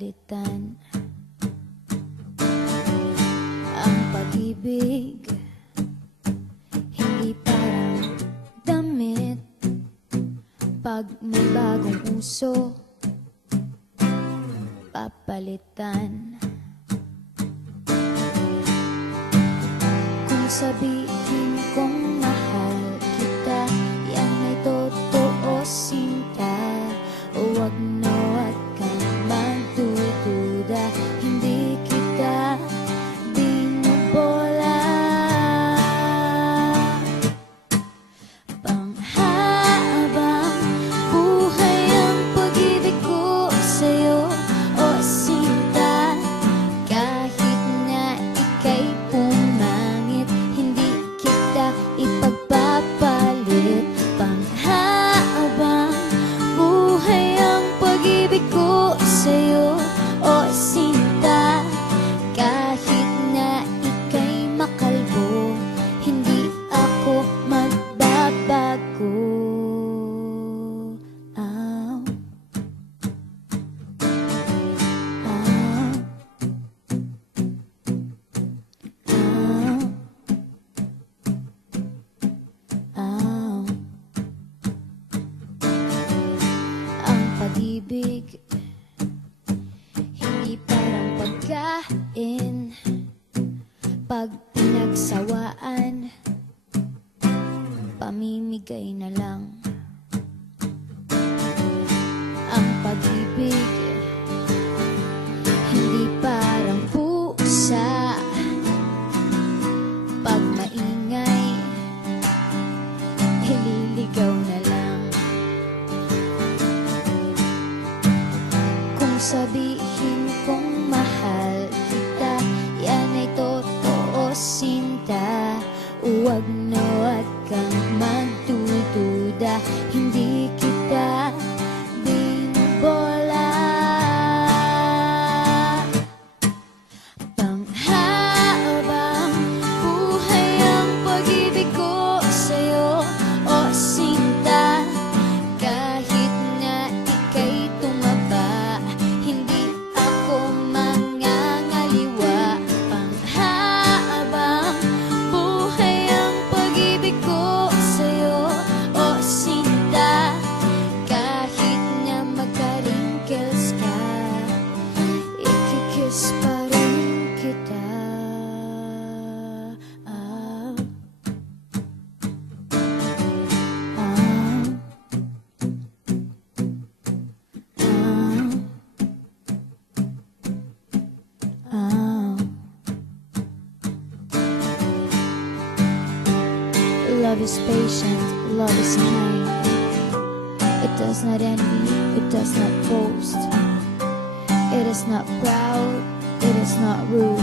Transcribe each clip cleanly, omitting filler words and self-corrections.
papalitan ang pag-ibig. Hindi parang damit pag may bagong uso, papalitan. Kung sabihin kong mahal kita, yan ay totoo, sinta. Huwag na wag kang magdududa, hindi kita binubola. Panghabang buhay ang pag-ibig ko sa'yo, o sinta. Kahit na ika'y pumangit, hindi kita ipagpapalit. Panghabang buhay ang pag-ibig ko sa'yo, o sinta. Kahit na ika'y makalbo, hindi ako magbabago. Ow. Ow. Ow. Ow. Ang pag-ibig hindi parang pagkain, pag pinagsawaan, pamimigay na lang. Ang pag-ibig hindi parang pusa, pag maingay, ililigaw na lang. Kung sabihin kong mahal kita, yan ay totoo, sinta. Huwag na wag kang magdududa, hindi kita binubola. Panghabang buhay ang pag-ibig ko sa'yo, o sinta. Kahit na ika'y tumaba, hindi ako mangangaliwa. Panghabang buhay ang pag-ibig ko sa'yo, o sinta. Kahit na magka-wrinkles ka, ikikiss pa rin kita. Ah. Ah. Ah. Love is patient, love is kind. It does not envy, it does not boast. It is not proud, it is not rude.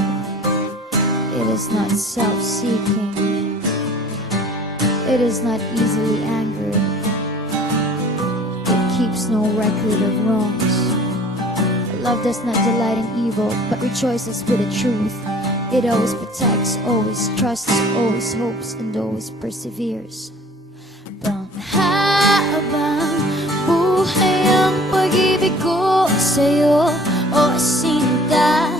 It is not self-seeking. It is not easily angered. It keeps no record of wrongs. Love does not delight in evil, but rejoices with the truth. It always protects, always trusts, always hopes, and always perseveres. Panghabang buhay ang pag-ibig ko sa'yo, o sinta.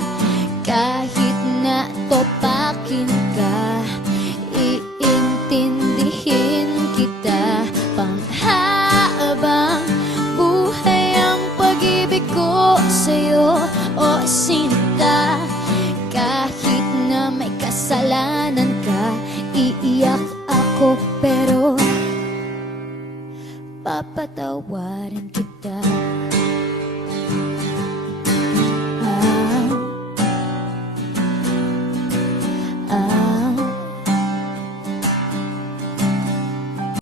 Kahit na topakin ka, iintindihin kita. Panghabang buhay ang pag-ibig ko sa'yo, o sinta. Kahit na may kasalanan ka, iiyak ako pero papatawarin kita.